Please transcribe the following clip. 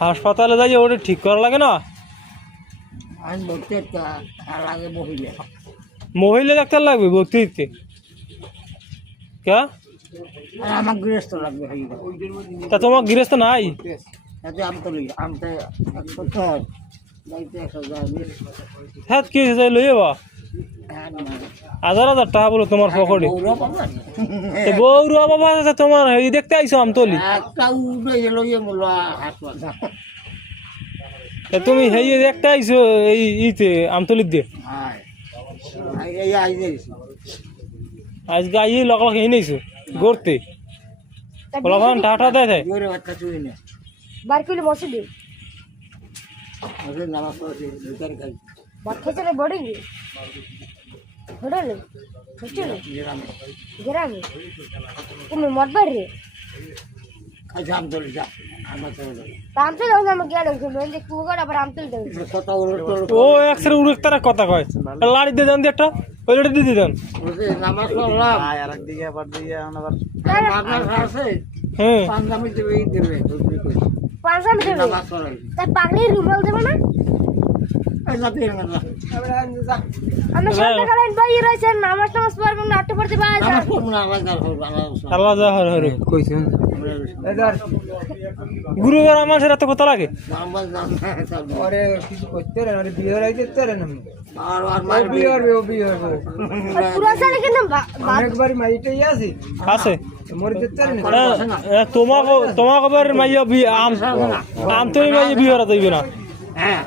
হাসপাতালে যাই ওটা ঠিক করা লাগে না? আমি বলতে লাগে মহিলা মহিলা ডাক্তার লাগবে ভর্তি দিতে? কে? আর আমার গৃহস্থ লাগবে তা তোমার গৃহস্থ নাই? তাতে আমতলি আমতে 100 যাইতে 1000 হ্যাঁ কি যাই লই যাবা? 1000 টাকা বলো তোমার পকেটে? বৌরা বাবা আছে তোমার, এই দেখতে আইছো আমতলি? একটা উড়ে এলো মোলা হাসপাতাল। তুমি হেই দেখতে আইছো এই ইতে আমতলির দিয়ে? আজকে আই লগ লগ হেই নাইছো গড়তে বলবান টাটা দেয় দেয় জোরে বাচ্চা চুই না বার কিলো বসে দে ওরে নামাজ পড়ে ভিতর খাই বাচ্চা চলে বড় গে হড়লে হচ্ছে গ্রামে তুমি মরবার রে আচ্ছা আমতলি যা আমার চলে আমতে দাও না আমাকে গেল যে কুগড় আবার আমতে দাও কত ওরে ও একসরে উড়ে তারা কথা কয় লাড়ি দিয়ে দেন একটা ওই লাড়ি দিয়ে দেন নামাজ পড়লাম আর একদিকে আবার দিয়ে আবার বাগনার আছে হ্যাঁ পাঞ্জাবি দেবে পাঁচজন দেবে নামাজ পড়াই তাই পাগড়ি রুমাল দেবে না? না দিয়ে না আমরা সন্ধ্যাকালীন বই রয়েছেন নামাজ টামাজ পড়বেন না আটটা পড়তে পারে নামাজ পড়ব না আলাদা হবে আলাদা আল্লাহ যা হরে হরে কইছেন গুরুবার আমার সেটা তো কথা লাগে নামাজ জান আরে কিছু করতে রে আরে বিয়ে রাইতে রে না আর আর মার বিয়ে হবে ও বিয়ে হবে পুরো সালে কিন্তু একবার মাইটাই আছে আছে মরে যেতে রে না তোমাকে তোমাকে মাইয়া আমতলি মাইয়া বিয়ে হরা যাইবে না। হ্যাঁ